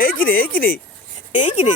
এই কিরে এই কিরে এই কিরে